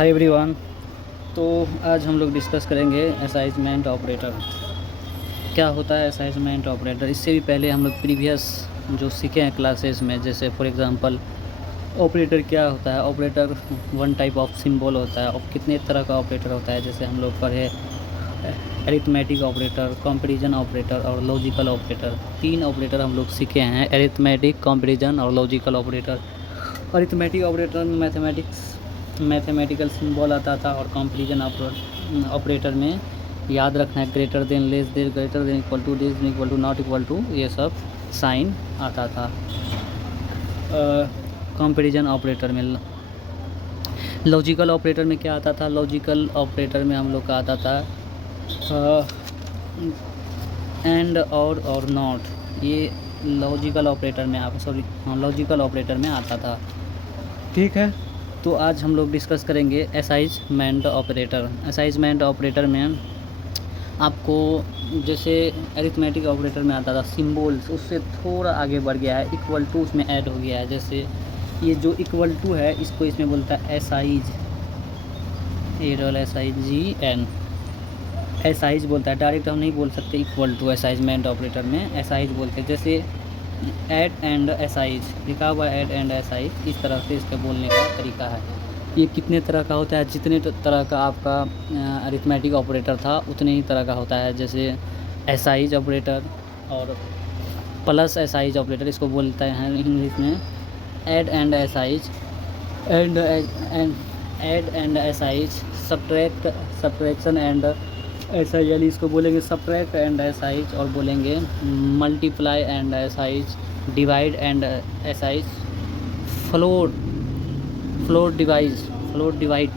Hi everyone. तो आज हम लोग डिस्कस करेंगे असाइनमेंट ऑपरेटर। क्या होता है असाइनमेंट ऑपरेटर? इससे भी पहले हम लोग प्रीवियस जो सीखे हैं क्लासेस में, जैसे फॉर एग्जांपल ऑपरेटर क्या होता है। Operator one type of symbol होता है और कितने तरह का ऑपरेटर होता है, जैसे हम लोग पढ़े अरिथमेटिक ऑपरेटर, कंपैरिजन ऑपरेटर और लॉजिकल ऑपरेटर। 3 ऑपरेटर हम लोग सीखे हैं, अरिथमेटिक, कंपैरिजन और लॉजिकल ऑपरेटर। अरिथमेटिक ऑपरेटर में मैथमेटिकल सिंबल आता था और कंपैरिजन ऑपरेटर में याद रखना है greater than, less than, greater than, equal to, less than, equal to, not equal to, ये सब साइन आता था कंपैरिजन ऑपरेटर में। लॉजिकल ऑपरेटर में क्या आता था? लॉजिकल ऑपरेटर में हम लोग का आता था एंड और नॉट। ये लॉजिकल ऑपरेटर में लॉजिकल ऑपरेटर में आता था। ठीक है, तो आज हम लोग डिस्कस करेंगे असाइनमेंट ऑपरेटर। असाइनमेंट ऑपरेटर में आपको जैसे अरिथमेटिक ऑपरेटर में आता था सिंबल्स, उससे थोड़ा आगे बढ़ गया है, इक्वल टू उसमें ऐड हो गया है। जैसे ये जो इक्वल टू है, इसको इसमें बोलता है एसाइज, ASSIGN, एसाइज बोलता है। डायरेक्ट हम नहीं बोल सकते इक्वल टू असाइनमेंट ऑपरेटर में, एसाइज बोलते हैं। जैसे ऐड एंड एसाइज लिखा हुआ है, ऐड एंड एसाइज, इस तरह से इसका बोलने का तरीका है। ये कितने तरह का होता है? जितने तरह का आपका अरिथमेटिक ऑपरेटर था उतने ही तरह का होता है। जैसे एसाइज ऑपरेटर और प्लस एसाइज ऑपरेटर, इसको बोलते हैं इंग्लिश में add and एसाइज, and एसाइज, subtraction and एसाइज, यानी इसको बोलेंगे सब्ट्रैक्ट एंड एसाइज, और बोलेंगे multiply and एसाइज, divide and एसाइज, floor divide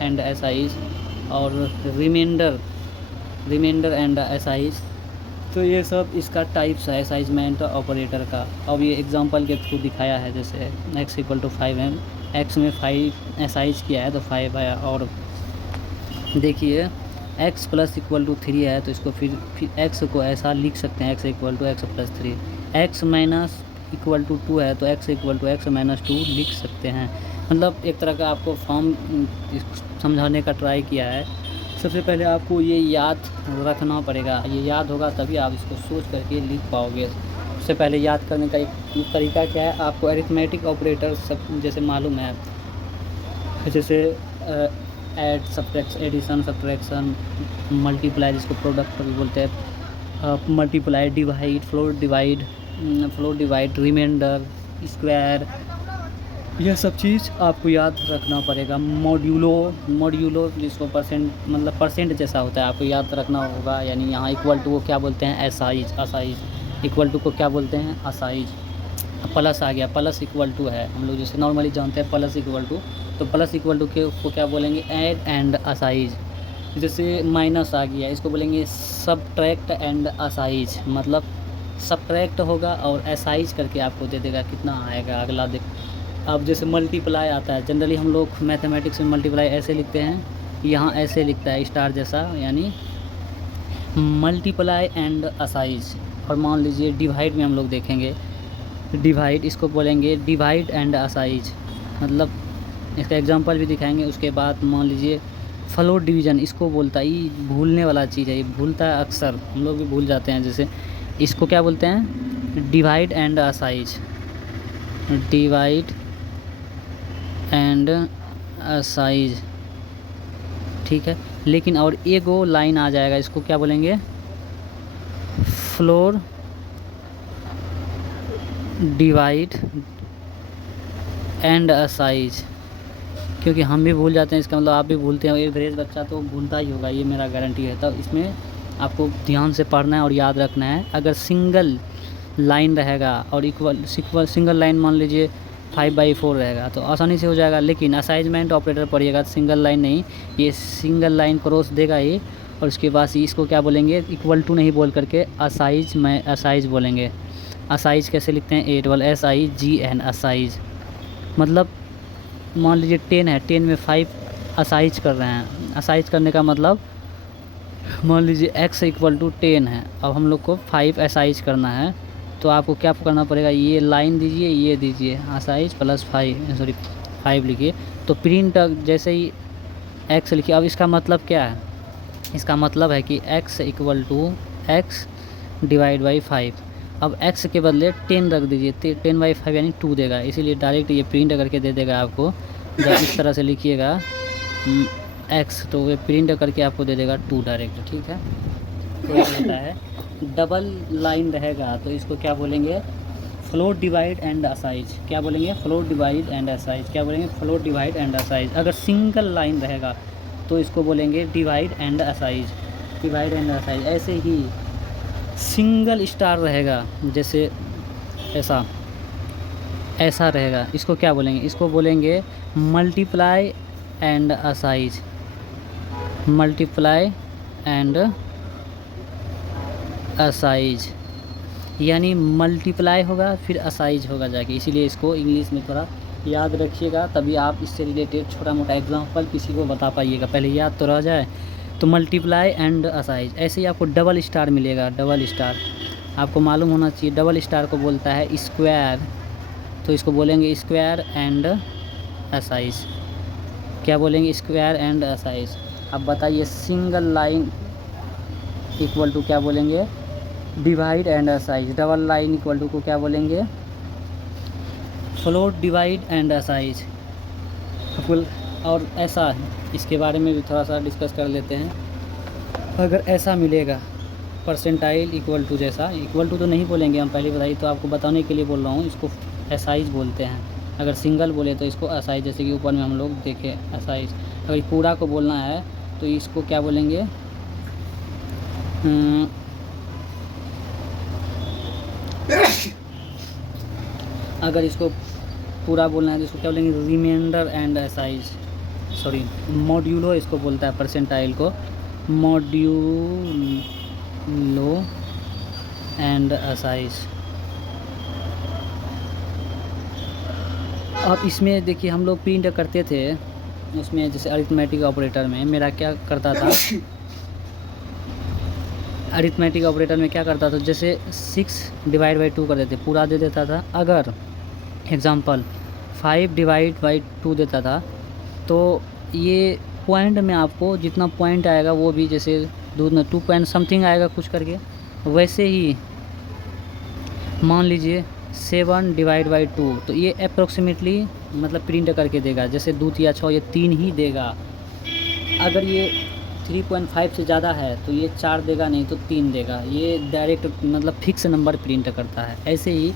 and एसाइज, और रिमाइंडर एंड एसाइज। तो ये सब इसका टाइप्स है असाइनमेंट ऑपरेटर का। अब ये एग्जांपल के थ्रू दिखाया है। जैसे x = 5m, x में 5 एसाइज किया है तो 5 आया। और देखिए x += 3 है तो इसको फिर x को ऐसा लिख सकते हैं, x = x + 3। x - 2 है तो x = x - 2 लिख सकते हैं। मतलब एक तरह का आपको फॉर्म समझाने का ट्राई किया है। सबसे पहले आपको ये याद रखना पड़ेगा, ये याद होगा तभी आप इसको सोच करके लिख पाओगे। उससे पहले याद करने का एक तरीका क्या है, आपको अरिथमेटिक ऑपरेटर सब जैसे मालूम है, जैसे add, subtraction, addition, subtraction, multiply जिसको प्रोडक्ट भी बोलते हैं, multiply, divide, floor divide, remainder, square, यह सब चीज़ आपको याद रखना पड़ेगा। मॉड्यूलो जिसको परसेंट जैसा होता है, आपको याद रखना होगा। यानी यहाँ इक्वल टू को क्या बोलते हैं? असाइज। इक्वल टू को क्या बोलते हैं? असाइज। प्लस आ गया, प्लस इक्वल टू है, हम लोग जैसे नॉर्मली जानते हैं प्लस इक्वल टू, तो प्लस इक्वल टू के को क्या बोलेंगे? ऐड एंड असाइज। जैसे माइनस आ गया, इसको बोलेंगे सब्ट्रैक्ट एंड असाइज। मतलब सब्ट्रैक्ट होगा और असाइज करके आपको दे देगा कितना आएगा अगला। देख, अब जैसे मल्टीप्लाई आता है, जनरली हम लोग मैथमेटिक्स में मल्टीप्लाई ऐसे लिखते हैं, यहाँ ऐसे लिखता है स्टार जैसा, यानी मल्टीप्लाई एंड असाइज। और मान लीजिए डिवाइड में हम लोग देखेंगे, डिवाइड इसको बोलेंगे डिवाइड एंड असाइज। मतलब इसका एग्जांपल भी दिखाएंगे। उसके बाद मान लीजिए फ्लोर डिवीज़न, इसको बोलता है, ये भूलने वाला चीज़ है, ये भूलता है अक्सर, हम लोग भी भूल जाते हैं। जैसे इसको क्या बोलते हैं? डिवाइड एंड असाइज, डिवाइड एंड असाइज, ठीक है। लेकिन और एगो लाइन आ जाएगा, इसको क्या बोलेंगे? फ्लोर डिवाइड एंड असाइज। क्योंकि हम भी भूल जाते हैं, इसका मतलब आप भी भूलते हैं, एवरेज बच्चा तो भूलता ही होगा, ये मेरा गारंटी है। तब इसमें आपको ध्यान से पढ़ना है और याद रखना है। अगर सिंगल लाइन रहेगा और सिंगल लाइन मान लीजिए 5/4 रहेगा तो आसानी से हो जाएगा। लेकिन असाइनमेंट ऑपरेटर पढ़िएगा, सिंगल लाइन नहीं, ये सिंगल लाइन क्रॉस देगा ये, और उसके बाद इसको क्या बोलेंगे? इक्वल टू नहीं बोल करके असाइज बोलेंगे। असाइज कैसे लिखते हैं? ASSIGN, असाइज। मतलब मान लीजिए 10 है, 10 में 5 असाइज कर रहे हैं। असाइज करने का मतलब मान लीजिए x = 10 है, अब हम लोग को 5 असाइज करना है, तो आपको क्या करना पड़ेगा? ये लाइन दीजिए, ये दीजिए, असाइज +5 लिखिए। तो प्रिंट जैसे ही एक्स लिखिए। अब इसका मतलब क्या है, इसका मतलब है कि x equal to x divide by 5। अब x के बदले 10 रख दीजिए, 10/5 यानी 2 देगा, इसीलिए डायरेक्ट ये प्रिंट करके दे देगा आपको। जब इस तरह से लिखिएगा x तो वे प्रिंट करके आपको दे देगा 2 डायरेक्ट, ठीक है। तो ये होता है डबल लाइन रहेगा तो इसको क्या बोलेंगे, फ्लोट डिवाइड एंड असाइज। क्या बोलेंगे, फ्लोट डिवाइड एंड असाइज। क्या बोलेंगे, फ्लोट डिवाइड एंड असाइज। अगर सिंगल लाइन रहेगा तो इसको बोलेंगे डिवाइड एंड असाइज, डिवाइड एंड असाइज। ऐसे ही सिंगल स्टार रहेगा, जैसे ऐसा ऐसा रहेगा, इसको क्या बोलेंगे, इसको बोलेंगे मल्टीप्लाई एंड असाइज, मल्टीप्लाई एंड असाइज। यानी मल्टीप्लाई होगा फिर असाइज होगा जाके, इसीलिए इसको इंग्लिश में थोड़ा याद रखिएगा, तभी आप इससे रिलेटेड छोटा मोटा एग्जांपल किसी को बता पाइएगा। पहले याद तो रह जाए। तो मल्टीप्लाई एंड असाइज। ऐसे ही आपको डबल स्टार मिलेगा, डबल स्टार आपको मालूम होना चाहिए। डबल स्टार को बोलता है स्क्वायर, तो इसको बोलेंगे स्क्वायर एंड असाइज। क्या बोलेंगे, स्क्वायर एंड असाइज। अब बताइए सिंगल लाइन इक्वल टू क्या बोलेंगे, डिवाइड एंड असाइज। डबल लाइन इक्वल टू को क्या बोलेंगे, फ्लोट डिवाइड एंड असाइज। और ऐसा है, इसके बारे में भी थोड़ा सा डिस्कस कर लेते हैं। अगर ऐसा मिलेगा परसेंटाइल इक्वल टू, जैसा इक्वल टू तो नहीं बोलेंगे हम, पहले बताइए, तो आपको बताने के लिए बोल रहा हूँ, इसको असाइज बोलते हैं। अगर सिंगल बोले तो इसको असाइज, जैसे कि ऊपर में हम लोग देखे असाइज। अगर पूरा को बोलना है तो इसको क्या बोलेंगे, अगर इसको पूरा बोलना है तो इसको क्या बोलेंगे, रिमाइंडर एंड असाइज, सॉरी मॉड्यूलो इसको बोलता है परसेंटाइल को, मॉड्यूलो एंड असाइज। अब इसमें देखिए हम लोग प्रिंट करते थे उसमें, जैसे अरिथमेटिक ऑपरेटर में मेरा क्या करता था, अरिथमेटिक ऑपरेटर में क्या करता था, जैसे 6 डिवाइड बाई 2 कर देते, पूरा दे देता था। अगर एग्ज़ाम्पल 5 डिवाइड बाई 2 देता था तो ये पॉइंट में आपको जितना पॉइंट आएगा वो भी, जैसे दूध में 2 पॉइंट समथिंग आएगा कुछ करके, वैसे ही मान लीजिए 7 डिवाइड बाई 2, तो ये अप्रोक्सीमेटली मतलब प्रिंट करके देगा, जैसे दूध या 6 ये 3 ही देगा। अगर ये 3.5 से ज़्यादा है तो ये 4 देगा, नहीं तो 3 देगा। ये डायरेक्ट मतलब फिक्स नंबर प्रिंट करता है। ऐसे ही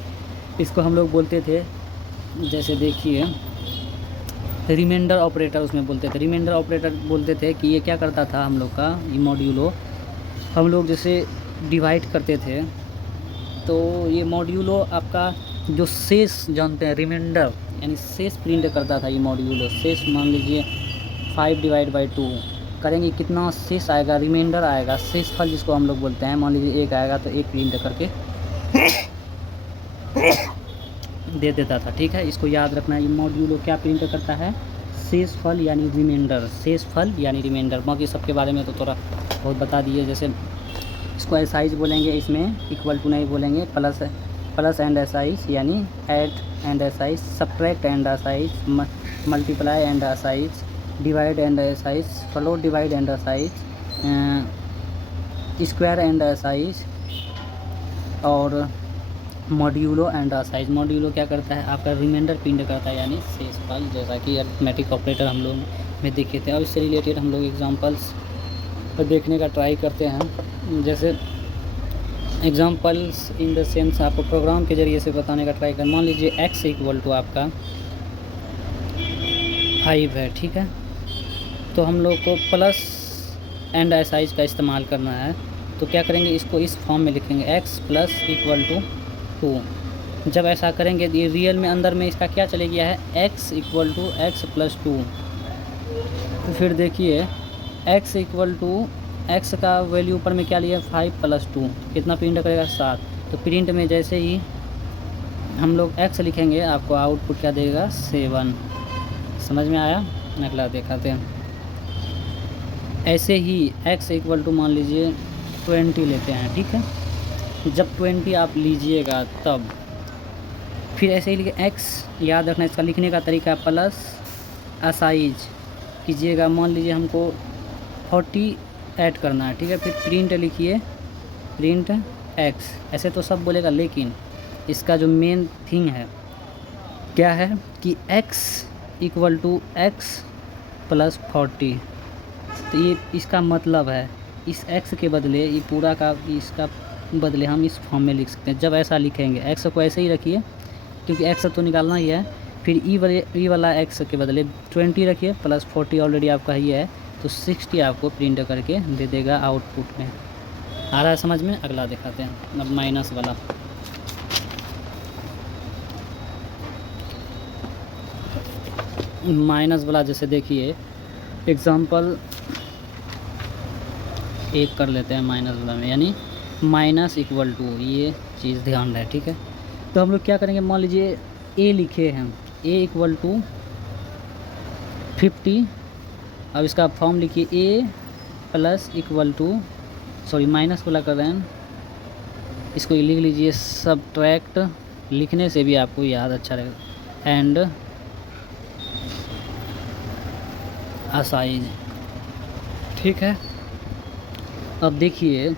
इसको हम लोग बोलते थे, जैसे देखिए रिमाइंडर ऑपरेटर उसमें बोलते थे। रिमाइंडर ऑपरेटर बोलते थे कि ये क्या करता था हम लोग का, ये मॉड्यूलो हम लोग जैसे डिवाइड करते थे तो ये मॉड्यूलो आपका जो शेष जानते हैं, रिमाइंडर यानी शेष प्रिंट करता था ये मॉड्यूलो। शेष मान लीजिए 5 डिवाइड बाई 2 करेंगे, कितना शेष आएगा, रिमाइंडर आएगा, शेषफल जिसको हम लोग बोलते हैं। मान लीजिए 1 आएगा तो 1 प्रिंट करके दे देता था, ठीक है। इसको याद रखना है, ये मॉड्यूलो क्या प्रिंट करता है, शेषफल यानी रिमाइंडर, शेषफल यानी रिमाइंडर। बाकी सबके बारे में तो थोड़ा बहुत बता दिए। जैसे इसको असाइज बोलेंगे, इसमें इक्वल टू नहीं बोलेंगे, प्लस एंड असाइज यानी add and असाइज, subtract and असाइज, multiply and असाइज, divide and असाइज, float divide and असाइज, square and असाइज और मॉड्यूलो एंड असाइज। मॉड्यूलो क्या करता है, आपका रिमाइंडर प्रिंट करता है यानी शेषफल, जैसा कि अरिथमेटिक ऑपरेटर हम लोग में देखे थे। और इससे रिलेटेड हम लोग एग्जांपल्स देखने का ट्राई करते हैं। जैसे एग्जांपल्स इन द सेंस आपको प्रोग्राम के ज़रिए से बताने का ट्राई करें। मान लीजिए x इक्वल टू आपका 5 है, ठीक है। तो हम लोग को प्लस एंड असाइज का इस्तेमाल करना है, तो क्या करेंगे, इसको इस फॉर्म में लिखेंगे x प्लस इक्वल टू 2। जब ऐसा करेंगे ये रियल में अंदर में इसका क्या चले गया है, x equal to x plus 2। तो फिर देखिए x इक्वल टू x का वैल्यू ऊपर में क्या लिया, 5 प्लस 2, कितना प्रिंट करेगा, 7। तो प्रिंट में जैसे ही हम लोग x लिखेंगे आपको आउटपुट क्या देगा, 7। समझ में आया, अगला दिखाते हैं। ऐसे ही x इक्वल टू मान लीजिए 20 लेते हैं, ठीक है। जब 20 आप लीजिएगा तब फिर ऐसे ही लिखे x, याद रखना इसका लिखने का तरीका प्लस असाइज कीजिएगा, मान लीजिए हमको 40 ऐड करना है, ठीक है। फिर प्रिंट लिखिए प्रिंट x, ऐसे तो सब बोलेगा, लेकिन इसका जो मेन थिंग है क्या है कि x equal to x plus 40। तो ये इसका मतलब है इस x के बदले ये पूरा का इसका बदले हम इस फॉर्म में लिख सकते हैं। जब ऐसा लिखेंगे x को ऐसे ही रखिए क्योंकि x तो निकालना ही है, फिर ई वाला x के बदले 20 रखिए प्लस 40 ऑलरेडी आपका ही है, तो 60 आपको प्रिंट करके दे देगा आउटपुट में। आ रहा है समझ में? अगला दिखाते हैं अब माइनस वाला। माइनस वाला जैसे देखिए एग्जांपल एक कर लेते हैं माइनस वाला में, यानी माइनस इक्वल टू, ये चीज़ ध्यान रहे, ठीक है। तो हम लोग क्या करेंगे, मान लीजिए a लिखे हैं, a इक्वल टू 50। अब इसका फॉर्म लिखिए a plus equal to, sorry minus वाला कर रहे हैं, इसको लिख लीजिए सब्ट्रैक्ट, लिखने से भी आपको याद अच्छा रहेगा, एंड असाइज, ठीक है। अब देखिए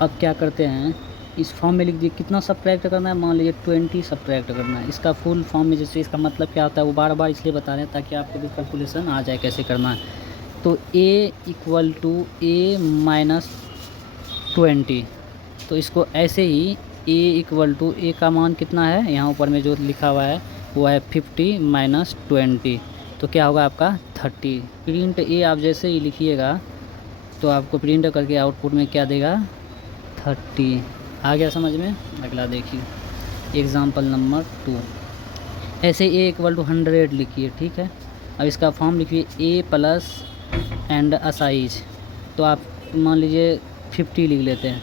अब क्या करते हैं, इस फॉर्म में लिख दिए कितना सब्ट्रैक्ट करना है, मान लीजिए 20 सब्ट्रैक्ट करना है। इसका फुल फॉर्म में जैसे इसका मतलब क्या होता है वो बार बार इसलिए बता रहे हैं ताकि आपको भी कैलकुलेशन आ जाए कैसे करना है। तो a equal to a minus 20, तो इसको ऐसे ही a इक्वल टू a का मान कितना है, यहाँ ऊपर में जो लिखा हुआ है वो है 50 माइनस 20, तो क्या होगा आपका 30। प्रिंट a आप जैसे ही लिखिएगा तो आपको प्रिंट करके आउटपुट में क्या देगा 30। आ गया समझ में? अगला देखिए एग्ज़ाम्पल नंबर 2। ऐसे a इक्वल टू 100 लिखिए, ठीक है। अब इसका फॉर्म लिखिए a प्लस एंड असाइज, तो आप मान लीजिए 50 लिख लेते हैं।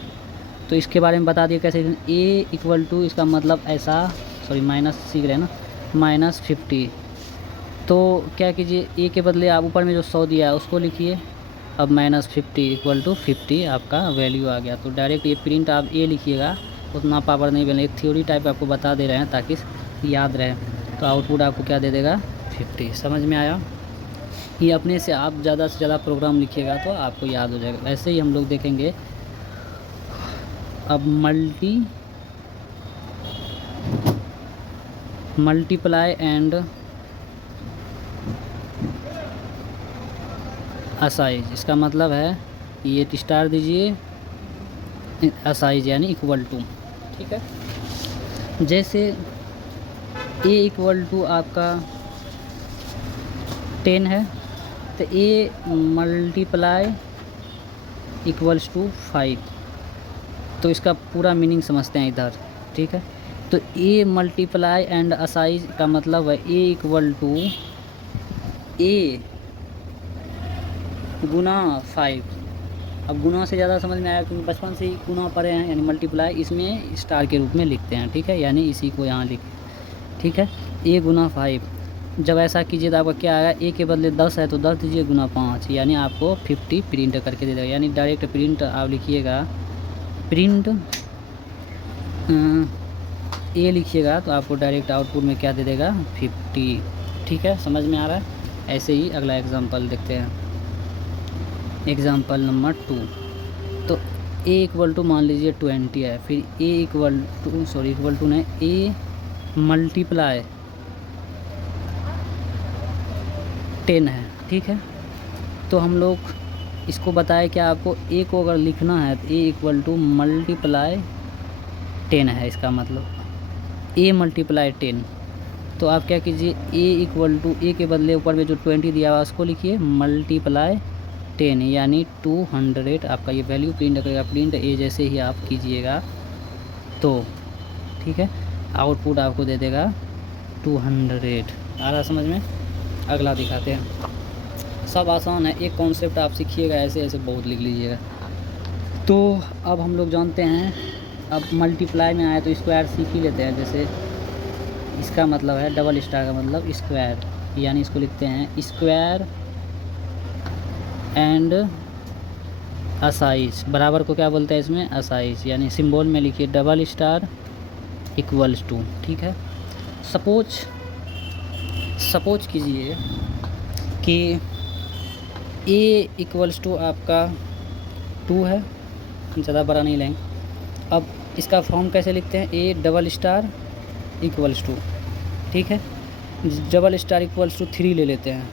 तो इसके बारे में बता दिए कैसे, a इक्वल टू इसका मतलब ऐसा, सॉरी माइनस सीख रहे हैं ना, माइनस 50। तो क्या कीजिए a के बदले आप ऊपर में जो 100 दिया है उसको लिखिए। अब माइनस 50 इक्वल टू 50 आपका वैल्यू आ गया। तो डायरेक्ट ये प्रिंट आप a लिखिएगा, उतना पावर नहीं बने, एक थ्योरी टाइप आपको बता दे रहे हैं ताकि याद रहे। तो आउटपुट आपको क्या दे देगा 50। समझ में आया? ये अपने से आप ज़्यादा से ज़्यादा प्रोग्राम लिखिएगा तो आपको याद हो जाएगा। ऐसे ही हम लोग देखेंगे अब मल्टीप्लाई एंड असाइज। इसका मतलब है ये स्टार दीजिए, असाइज यानी इक्वल टू, ठीक है। जैसे a इक्वल टू आपका 10 है तो a मल्टीप्लाई इक्वल्स टू 5, तो इसका पूरा मीनिंग समझते हैं इधर, ठीक है। तो a मल्टीप्लाई एंड असाइज का मतलब है a इक्वल टू a गुना 5। अब गुना से ज़्यादा समझ में आया क्योंकि बचपन से ही गुना पढ़े हैं, यानी मल्टीप्लाई इसमें स्टार के रूप में लिखते हैं, ठीक है, यानी इसी को यहाँ लिख, ठीक है। a गुना 5, जब ऐसा कीजिए तो आपका क्या आएगा, a के बदले 10 है तो 10 दीजिए गुना 5, यानी आपको 50 प्रिंट करके दे देगा। यानी डायरेक्ट प्रिंट आप लिखिएगा, प्रिंट a लिखिएगा तो आपको डायरेक्ट आउटपुट में क्या दे देगा 50, ठीक है। समझ में आ रहा है? ऐसे ही अगला एग्जांपल देखते हैं, एग्ज़ाम्पल नंबर 2। तो a इक्वल टू मान लीजिए 20 है, फिर a इक्वल टू नहीं, a मल्टीप्लाई 10 है, ठीक है। तो हम लोग इसको बताए क्या आपको, a को अगर लिखना है तो a इक्वल टू मल्टीप्लाई 10 है, इसका मतलब a मल्टीप्लाई 10। तो आप क्या कीजिए, a इक्वल टू a के बदले ऊपर में जो 20 दिया हुआ उसको लिखिए मल्टीप्लाई 10, यानी 200 आपका ये वैल्यू प्रिंट करेगा। प्रिंट a जैसे ही आप कीजिएगा तो ठीक है, आउटपुट आपको दे देगा 200। आ रहा समझ में? अगला दिखाते हैं, सब आसान है, एक कॉन्सेप्ट आप सीखिएगा, ऐसे ऐसे बहुत लिख लीजिएगा। तो अब हम लोग जानते हैं, अब मल्टीप्लाई में आए तो स्क्वायर सीख ही लेते हैं। जैसे इसका मतलब है डबल स्टार का मतलब स्क्वायर, यानी इसको लिखते हैं स्क्वायर एंड असाइज, बराबर को क्या बोलते हैं इसमें असाइज, यानी सिंबल में लिखिए डबल स्टार इक्वल्स टू, ठीक है। सपोज कीजिए कि ए इक्वल्स टू आपका 2 है, ज़्यादा बड़ा नहीं लेंगे। अब इसका फॉर्म कैसे लिखते हैं, a double star equals to, ठीक है, डबल स्टार इक्वल्स टू 3 ले लेते हैं।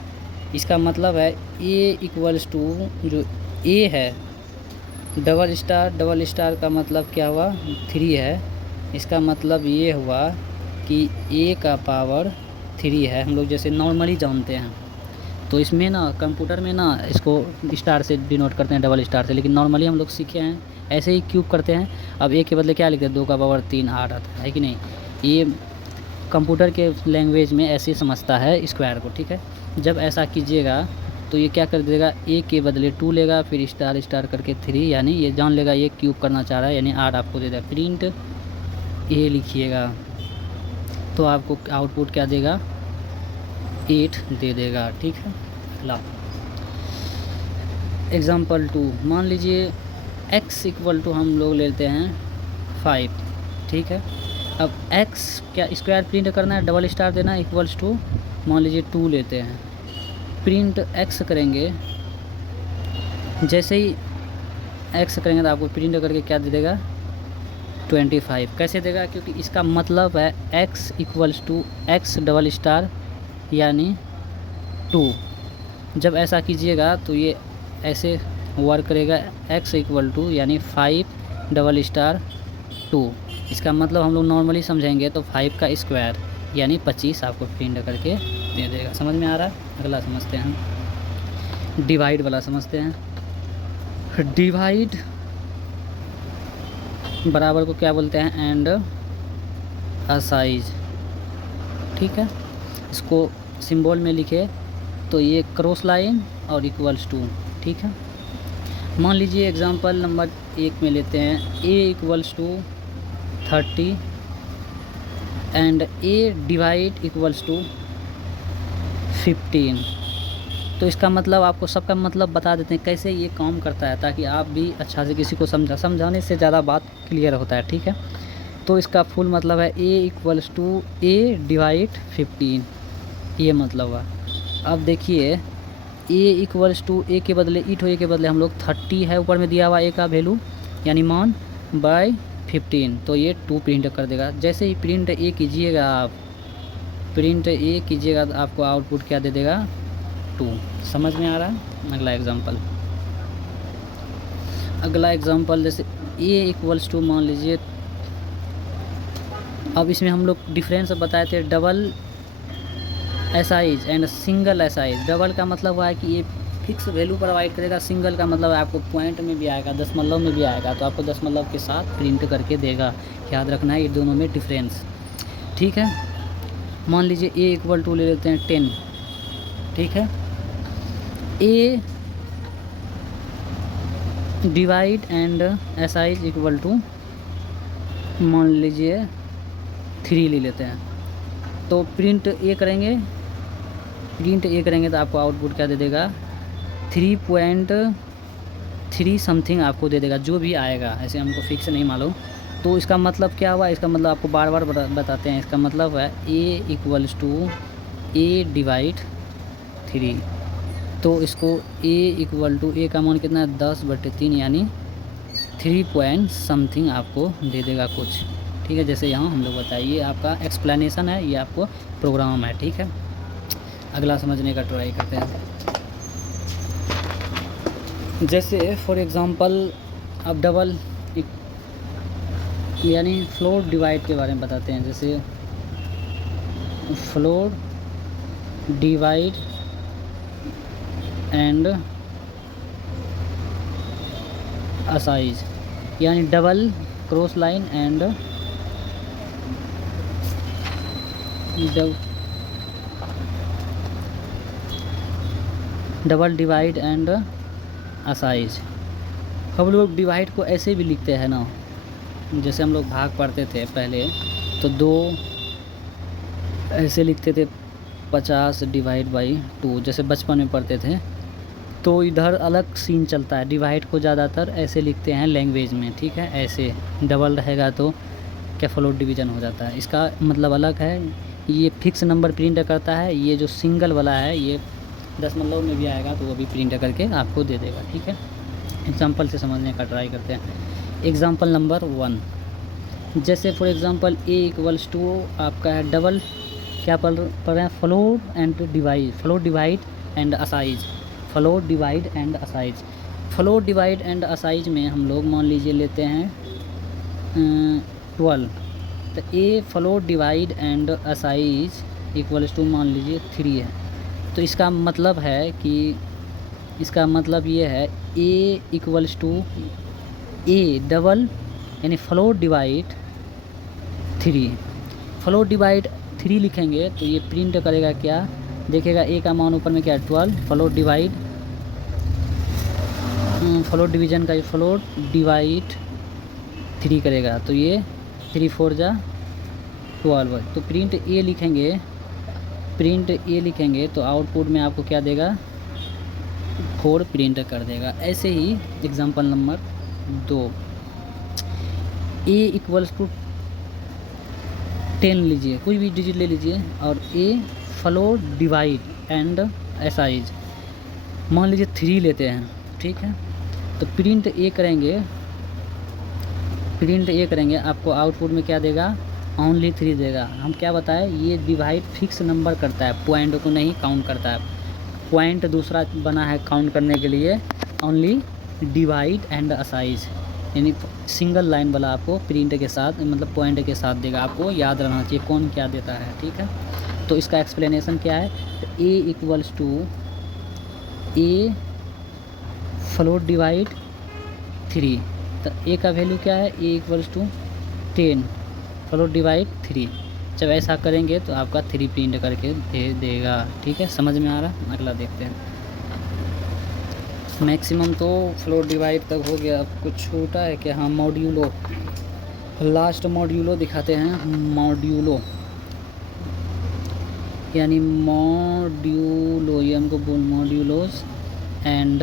इसका मतलब है ए इक्वल्स टू जो ए है डबल स्टार का मतलब क्या हुआ 3 है। इसका मतलब ये हुआ कि ए का पावर 3 है, हम लोग जैसे नॉर्मली जानते हैं। तो इसमें ना कंप्यूटर में ना इसको स्टार से डिनोट करते हैं, डबल स्टार से, लेकिन नॉर्मली हम लोग सीखे हैं ऐसे ही क्यूब करते हैं। अब ए के बदले क्या लिखते हैं, 2 का पावर 3 8 आता है कि नहीं। ये कंप्यूटर के लैंग्वेज में ऐसे ही समझता है स्क्वायर को, ठीक है। जब ऐसा कीजिएगा तो ये क्या कर देगा, ए के बदले 2 लेगा, फिर स्टार स्टार करके 3, यानी ये जान लेगा ये क्यूब करना चाह रहा है, यानी 8 आपको दे देगा। प्रिंट ए लिखिएगा तो आपको आउटपुट क्या देगा, 8 दे देगा, ठीक है। अगला एग्ज़ाम्पल 2, मान लीजिए x इक्वल टू हम लोग लेते हैं 5, ठीक है। अब x क्या स्क्वायर प्रिंट करना है, डबल स्टार देना है, इक्वल्स टू मान लीजिए 2 लेते हैं। प्रिंट x करेंगे, जैसे ही x करेंगे तो आपको प्रिंट करके क्या दे देगा, 25। कैसे देगा, क्योंकि इसका मतलब है x equals to x double star यानी 2। जब ऐसा कीजिएगा तो ये ऐसे वर्क करेगा, x इक्वल टू यानी 5 डबल स्टार 2। इसका मतलब हम लोग नॉर्मली समझेंगे तो 5 का स्क्वायर यानी 25 आपको प्रिंट करके दे देगा। समझ में आ रहा है। अगला समझते हैं, डिवाइड वाला समझते हैं। डिवाइड बराबर को क्या बोलते हैं, एंड असाइज, ठीक है। इसको सिंबल में लिखे तो ये क्रॉस लाइन और इक्वल्स टू, ठीक है। मान लीजिए एग्जांपल नंबर 1 में लेते हैं, a equals to 30 and a divide equals to 15। तो इसका मतलब आपको सबका मतलब बता देते हैं कैसे ये काम करता है, ताकि आप भी अच्छा से किसी को समझाने से ज़्यादा बात क्लियर होता है, ठीक है। तो इसका फुल मतलब है a equals to a divide 15, ये मतलब हुआ। अब देखिए a इक्वल्स टू a के बदले a के बदले हम लोग 30 है ऊपर में दिया हुआ a का वैल्यू यानी मान बाय 15, तो ये 2 प्रिंट कर देगा। जैसे ही प्रिंट a कीजिएगा आप, प्रिंट a कीजिएगा तो आपको आउटपुट क्या दे देगा, 2। समझ में आ रहा है। अगला एग्जांपल जैसे a इक्वल्स टू मान लीजिए, अब इसमें हम लोग डिफरेंस बताए थे डबल एसाइज एंड सिंगल एसाइज। डबल का मतलब हुआ है कि ये फिक्स वैल्यू प्रोवाइड करेगा, सिंगल का मतलब आपको पॉइंट में भी आएगा, दशमलव में भी आएगा, तो आपको दशमलव के साथ प्रिंट करके देगा। याद रखना है ये दोनों में डिफरेंस, ठीक है। मान लीजिए a इक्वल टू ले लेते हैं 10, ठीक है। a डिवाइड एंड एसाइज इक्वल टू मान लीजिए 3 ले लेते हैं। तो प्रिंट a करेंगे तो आपको आउटपुट क्या दे देगा, 3.3 समथिंग आपको दे देगा, जो भी आएगा, ऐसे हमको फिक्स नहीं मालूम। तो इसका मतलब क्या हुआ, इसका मतलब आपको बार बार बताते हैं। इसका मतलब है a equals to a divide 3, तो इसको a इक्वल टू a का मान कितना है, 10/3 यानी 3 पॉइंट समथिंग आपको दे देगा कुछ, ठीक है। जैसे यहाँ हम लोग बताइए, आपका एक्सप्लेनेशन है, ये आपको प्रोग्राम है, ठीक है। अगला समझने का ट्राई करते हैं। जैसे फॉर एग्ज़ाम्पल अब डबल यानी फ्लोर डिवाइड के बारे में बताते हैं। जैसे फ्लोर डिवाइड एंड असाइज यानी double cross line and double divide and असाइज। हम लोग डिवाइड को ऐसे भी लिखते हैं ना, जैसे हम लोग भाग पढ़ते थे पहले तो 2 ऐसे लिखते थे, 50 डिवाइड बाई 2, जैसे बचपन में पढ़ते थे। तो इधर अलग सीन चलता है, डिवाइड को ज़्यादातर ऐसे लिखते हैं लैंग्वेज में, ठीक है। ऐसे डबल रहेगा तो क्या फ्लोर डिवीज़न हो जाता है, इसका मतलब अलग है। ये फिक्स नंबर प्रिंट करता है, ये जो सिंगल वाला है ये दशमलव में भी आएगा तो वो भी प्रिंट करके आपको दे देगा। ठीक है, एग्जाम्पल से समझने का ट्राई करते हैं। एग्जाम्पल नंबर 1, जैसे for example a equals to आपका है डबल, क्या पढ़ रहे हैं, float and divide, float divide and असाइज, फ्लोट डिवाइड एंड असाइज। फ्लोट डिवाइड एंड असाइज में हम लोग मान लीजिए लेते हैं 12, तो ए फ्लोट डिवाइड एंड असाइज इक्वल्स टू मान लीजिए 3 है। तो इसका मतलब है कि इसका मतलब ये है a equals to A double यानी फ्लोट डिवाइड 3, फ्लोट डिवाइड 3 लिखेंगे तो ये प्रिंट करेगा क्या, देखेगा ए का मान ऊपर में क्या है 12, फ्लोट डिवाइड फ्लोट डिवीजन का फ्लोट डिवाइड 3 करेगा तो ये 3 4 जा 12। तो प्रिंट ए लिखेंगे, प्रिंट ए लिखेंगे तो आउटपुट में आपको क्या देगा 4 प्रिंट कर देगा। ऐसे ही example number 2, a equals to 10 लीजिए, कोई भी डिजिट ले लीजिए, और ए फ्लोट डिवाइड एंड असाइज मान लीजिए 3 लेते हैं। ठीक है, तो प्रिंट ए करेंगे, प्रिंट ए करेंगे आपको आउटपुट में क्या देगा ओनली 3 देगा। हम क्या बताएं, ये डिवाइड फिक्स नंबर करता है, पॉइंट को नहीं काउंट करता है। पॉइंट दूसरा बना है काउंट करने के लिए, ओनली डिवाइड एंड असाइज यानी सिंगल लाइन वाला आपको प्रिंट के साथ मतलब पॉइंट के साथ देगा। आपको याद रहना चाहिए कौन क्या देता है। ठीक है, तो इसका एक्सप्लेनेशन क्या है, तो a equals to a float divide 3, तो ए का वैल्यू क्या है, a equals to 10 float divide 3। जब ऐसा करेंगे तो आपका 3 प्रिंट करके दे देगा। ठीक है, समझ में आ रहा। अगला देखते हैं। मैक्सिमम तो फ्लोट डिवाइड तक हो गया, अब कुछ छूटा है क्या, हाँ मॉड्यूलो, लास्ट मॉड्यूलो दिखाते हैं। मॉड्यूलो यानी मॉड्यूलो, ये हमको बोल मॉड्यूलोस एंड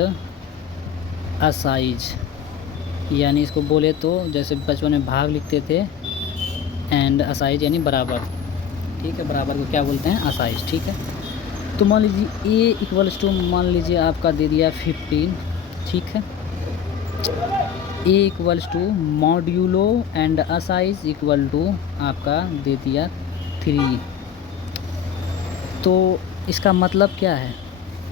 असाइज, यानी इसको बोले तो जैसे बचपन में भाग लिखते थे, एंड असाइज यानी बराबर। ठीक है, बराबर को क्या बोलते हैं, असाइज। ठीक है, तो मान लीजिए ए इक्वल्स टू मान लीजिए आपका दे दिया 15। ठीक है, a equals to modulo and असाइज इक्वल टू आपका दे दिया 3। तो इसका मतलब क्या है,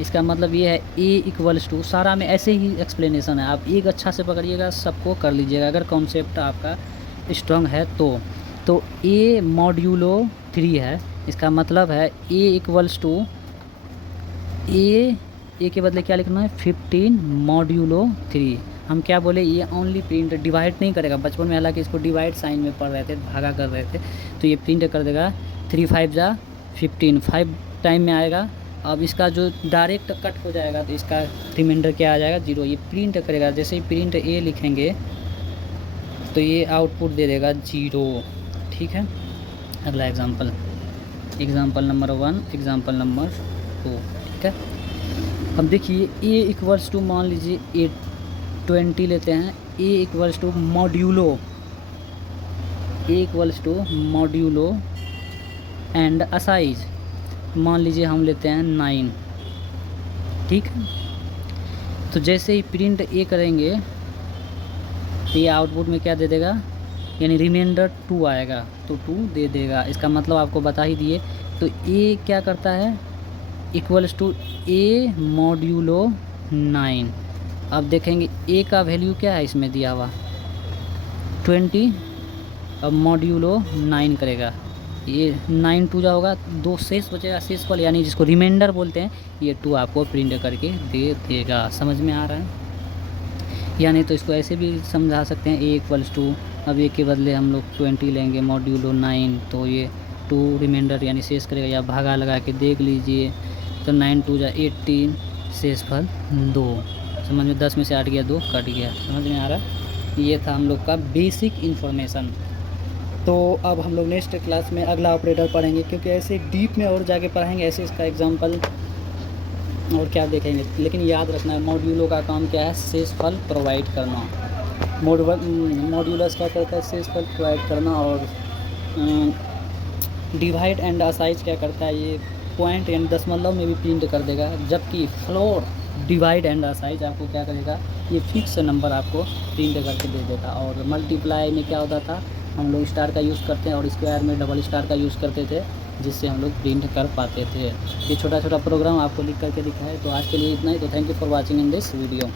इसका मतलब ये है ए इक्वल्स टू, सारा में ऐसे ही एक्सप्लेनेशन है, आप एक अच्छा से पकड़िएगा, सबको कर लीजिएगा अगर कॉन्सेप्ट आपका स्ट्रॉन्ग है तो ए मॉड्यूलो 3 है, इसका मतलब है ए इक्वल्स टू ए के बदले क्या लिखना है 15 मॉड्यूलो 3। हम क्या बोले, ये ओनली प्रिंट डिवाइड नहीं करेगा। बचपन में हालांकि इसको डिवाइड साइन में पढ़ रहे थे, भागा कर रहे थे, तो ये प्रिंट कर देगा 3 5 जा 15, 5 टाइम में आएगा। अब इसका जो डायरेक्ट कट हो जाएगा तो इसका रिमाइंडर क्या आ जाएगा 0, ये प्रिंट करेगा। जैसे ही प्रिंट ए लिखेंगे तो ये आउटपुट दे देगा 0। ठीक है, अगला example, example number 1, example number 2। ठीक है, अब देखिए ए इक्वल्स टू मान लीजिए ए 20 लेते हैं, a equals to modulo, a equals to modulo and असाइज मान लीजिए हम लेते हैं 9। ठीक है, तो जैसे ही प्रिंट ए करेंगे तो ये आउटपुट में क्या दे देगा, यानी रिमाइंडर 2 आएगा तो 2 दे देगा। इसका मतलब आपको बता ही दिए। तो ए क्या करता है, इक्वल्स टू ए मॉड्यूलो 9। अब देखेंगे ए का वैल्यू क्या है इसमें दिया हुआ 20, अब मॉड्यूलो 9 करेगा, ये 9 2 जा होगा, 2 शेष बचेगा, शेष फल यानी जिसको रिमाइंडर बोलते हैं, ये 2 आपको प्रिंट करके दे देगा। समझ में आ रहा है, यानी तो इसको ऐसे भी समझा सकते हैं, ए इक्वल्स टू, अब ए के बदले हम लोग 20 लेंगे मॉड्यूलो 9, तो ये 2 रिमाइंडर यानी शेष करेगा, या भागा लगा के देख लीजिए तो 9 2 जा 18, शेष फल 2। समझ में, 10 में से 8 गया, 2 कट गया। समझ में आ रहा है, ये था हम लोग का बेसिक इन्फॉर्मेशन। तो अब हम लोग नेक्स्ट क्लास में अगला ऑपरेटर पढ़ेंगे, क्योंकि ऐसे डीप में और जाके पढ़ेंगे, ऐसे इसका एग्जांपल और क्या देखेंगे। लेकिन याद रखना है मॉड्यूलो का काम क्या है, शेष फल प्रोवाइड करना। मॉड्यूलस क्या करता है, शेष फल प्रोवाइड करना, और डिवाइड एंड असाइज क्या करता है, ये पॉइंट एंड दशमलव में भी प्रिंट कर देगा, जबकि फ्लोर डिवाइड एंड असाइज आपको क्या करेगा, ये फिक्स नंबर आपको प्रिंट करके दे देता। और मल्टीप्लाई में क्या होता था, हम लोग स्टार का यूज़ करते हैं और स्क्वायर में डबल स्टार का यूज़ करते थे, जिससे हम लोग प्रिंट कर पाते थे। ये छोटा छोटा प्रोग्राम आपको लिख करके दिखाया है। तो आज के लिए इतना ही। तो thank you for watching in this video.